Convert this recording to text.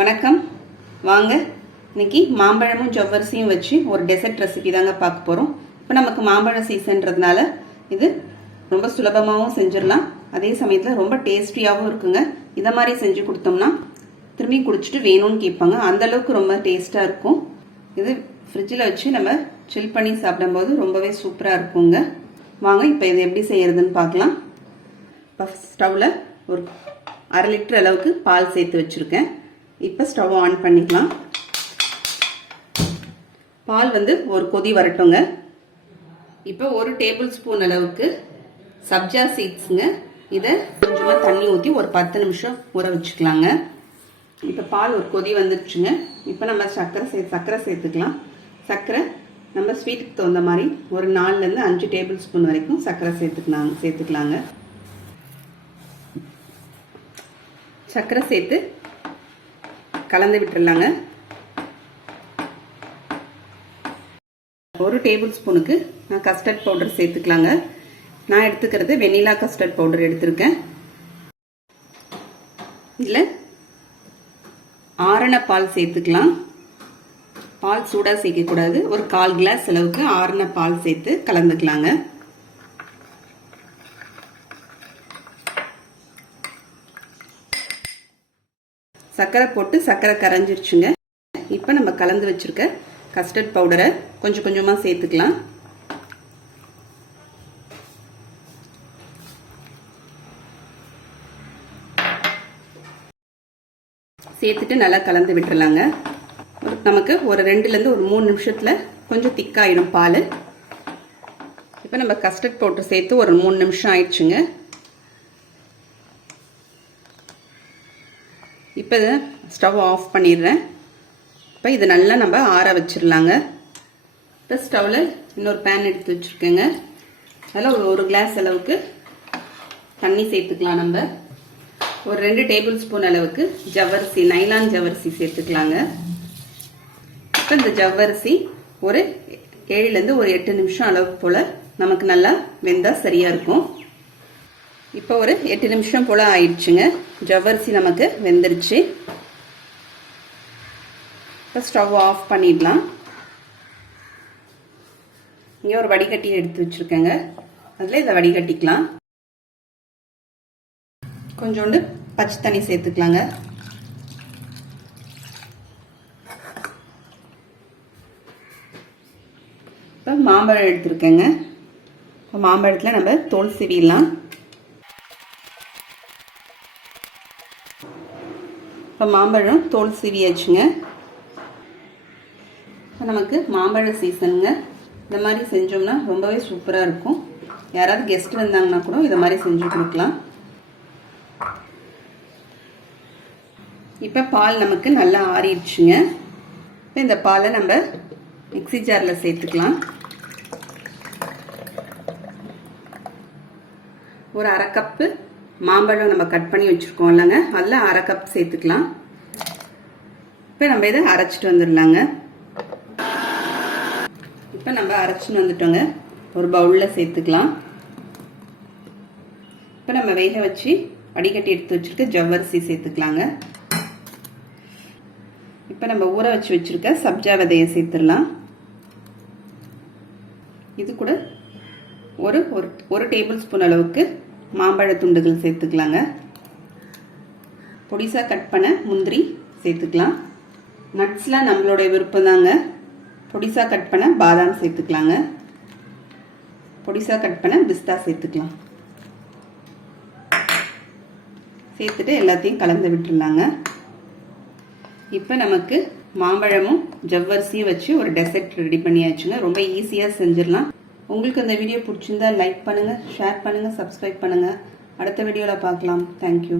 வணக்கம். வாங்க இன்னைக்கு மாம்பழமும் ஜவ்வரிசியும் வச்சு ஒரு டெசர்ட் ரெசிபி தாங்க பார்க்க போகிறோம். இப்போ நமக்கு மாம்பழம் சீசன்றதுனால இது ரொம்ப சுலபமாகவும் செஞ்சிடலாம், அதே சமயத்தில் ரொம்ப டேஸ்டியாகவும் இருக்குங்க. இதை மாதிரி செஞ்சு கொடுத்தோம்னா திரும்பி குடிச்சிட்டு வேணும்னு கேட்பாங்க, அந்தளவுக்கு ரொம்ப டேஸ்ட்டாக இருக்கும். இது ஃப்ரிட்ஜில் வச்சு நம்ம சில் பண்ணி சாப்பிடும்போது ரொம்பவே சூப்பராக இருக்குங்க. வாங்க இப்போ இது எப்படி செய்யறதுன்னு பார்க்கலாம். இப்போ ஸ்டவ்வில் ஒரு 1/2 லிட்டர் அளவுக்கு பால் சேர்த்து வச்சுருக்கேன். இப்போ ஸ்டவ் ஆன் பண்ணிக்கலாம். பால் ஒரு கொதி வரட்டுங்க. இப்போ 1 டேபிள் ஸ்பூன் அளவுக்கு சப்ஜா சீட்ஸுங்க. இதை கொஞ்சமாக தண்ணி ஊற்றி ஒரு 10 நிமிஷம் ஊற வச்சுக்கலாங்க. இப்போ பால் ஒரு கொதி வந்துடுச்சுங்க. இப்போ நம்ம சர்க்கரை சேர்த்துக்கலாம். சர்க்கரை நம்ம ஸ்வீட்டுக்கு தகுந்த மாதிரி ஒரு 4லேருந்து 5 டேபிள் ஸ்பூன் வரைக்கும் சர்க்கரை சேர்த்துக்கலாங்க. சர்க்கரை சேர்த்து கலந்து விட்டுறலாங்க. 1 டேபிள் ஸ்பூனுக்கு நான் கஸ்டர்ட் பவுடர் சேர்த்துக்கலாங்க. நான் எடுத்துக்கிறது வெனிலா கஸ்டர்ட் பவுடர் எடுத்திருக்கேன். இதில் ஆரண பால் சேர்த்துக்கலாம். பால் சூடாக சேர்க்கக்கூடாது. ஒரு 1/4 கிளாஸ் அளவுக்கு ஆரண பால் சேர்த்து கலந்துக்கலாங்க. சர்க்கரை போட்டு சர்க்கரை கரைஞ்சிருச்சுங்க. இப்போ நம்ம கலந்து வச்சிருக்க கஸ்டர்ட் பவுடரை கொஞ்சம் கொஞ்சமாக சேர்த்துக்கலாம். சேர்த்துட்டு நல்லா கலந்து விட்டுறலாங்க. நமக்கு ஒரு 2லேருந்து ஒரு 3 நிமிஷத்தில் கொஞ்சம் திக்காயிடும் பால். இப்போ நம்ம கஸ்டர்ட் பவுடர் சேர்த்து ஒரு 3 நிமிஷம் ஆயிடுச்சுங்க. இப்போ இதை ஸ்டவ் ஆஃப் பண்ணிடுறேன். இப்போ இதை நல்லா நம்ம ஆற வச்சிடலாங்க. இப்போ ஸ்டவ்வில் இன்னொரு பேன் எடுத்து வச்சுருக்கேங்க. அதில் ஒரு கிளாஸ் அளவுக்கு தண்ணி சேர்த்துக்கலாம். நம்ம ஒரு 2 டேபிள் ஸ்பூன் அளவுக்கு ஜவ்வரிசி, நைலான் ஜவ்வரிசி சேர்த்துக்கலாங்க. இப்போ இந்த ஜவ்வரிசி ஒரு 7லேருந்து ஒரு 8 நிமிஷம் அளவுக்கு போல் நமக்கு நல்லா வெந்தால் சரியாக இருக்கும். இப்போ ஒரு 8 நிமிஷம் போல் ஆயிடுச்சுங்க. ஜவ்வரிசி நமக்கு வெந்துருச்சு. இப்போ ஸ்டவ் ஆஃப் பண்ணிடலாம். இங்கே ஒரு வடிகட்டி எடுத்து வச்சுருக்கேங்க. அதில் இதை வடிகட்டிக்கலாம். கொஞ்சோண்டு பச்சை தண்ணி சேர்த்துக்கலாங்க. இப்போ மாம்பழம் எடுத்துருக்கேங்க. இப்போ மாம்பழத்தில் நம்ம தோல் சீவிடலாம். இப்போ மாம்பழம் தோல் சீவியாச்சுங்க. நமக்கு மாம்பழ சீசனுங்க. இந்த மாதிரி செஞ்சோம்னா ரொம்பவே சூப்பராக இருக்கும். யாராவது கெஸ்ட் வந்தாங்கன்னா கூட இதை மாதிரி செஞ்சு கொடுக்கலாம். இப்போ பால் நமக்கு நல்லா ஆறிடுச்சுங்க. இப்போ இந்த பாலை நம்ம மிக்ஸி ஜாரில் சேர்த்துக்கலாம். ஒரு 1/2 கப்பு மாம்பழம் நம்ம கட் பண்ணி வச்சுருக்கோம் இல்லைங்க, அதில் 1/2 கப் சேர்த்துக்கலாம். இப்போ நம்ம இதை அரைச்சிட்டு வந்துடலாங்க. இப்போ நம்ம அரைச்சிட்டு வந்துட்டோங்க. ஒரு பவுலில் சேர்த்துக்கலாம். இப்போ நம்ம வேக வச்சு வடிகட்டி எடுத்து வச்சுருக்க ஜவ்வரிசி சேர்த்துக்கலாங்க. இப்போ நம்ம ஊற வச்சு வச்சுருக்க சப்ஜா விதையை சேர்த்துடலாம். இது கூட ஒரு டேபிள் ஸ்பூன் அளவுக்கு மாம்பழ துண்டுகள் சேர்த்துக்கலாங்க. பொடிசாக கட் பண்ண முந்திரி சேர்த்துக்கலாம். நட்ஸ்லாம் நம்மளுடைய விருப்பம் தாங்க. பொடிசாக கட் பண்ண பாதாம் சேர்த்துக்கலாங்க. பொடிசாக கட் பண்ண பிஸ்தா சேர்த்துக்கலாம். சேர்த்துட்டு எல்லாத்தையும் கலந்து விட்டுருலாங்க. இப்போ நமக்கு மாம்பழமும் ஜவ்வரிசியும் வச்சு ஒரு டெசர்ட் ரெடி பண்ணியாச்சுங்க. ரொம்ப ஈஸியாக செஞ்சிடலாம். உங்களுக்கு இந்த வீடியோ பிடிச்சிருந்தா லைக் பண்ணுங்கள், ஷேர் பண்ணுங்கள், சப்ஸ்கிரைப் பண்ணுங்கள். அடுத்த வீடியோவில் பார்க்கலாம். தேங்க்யூ.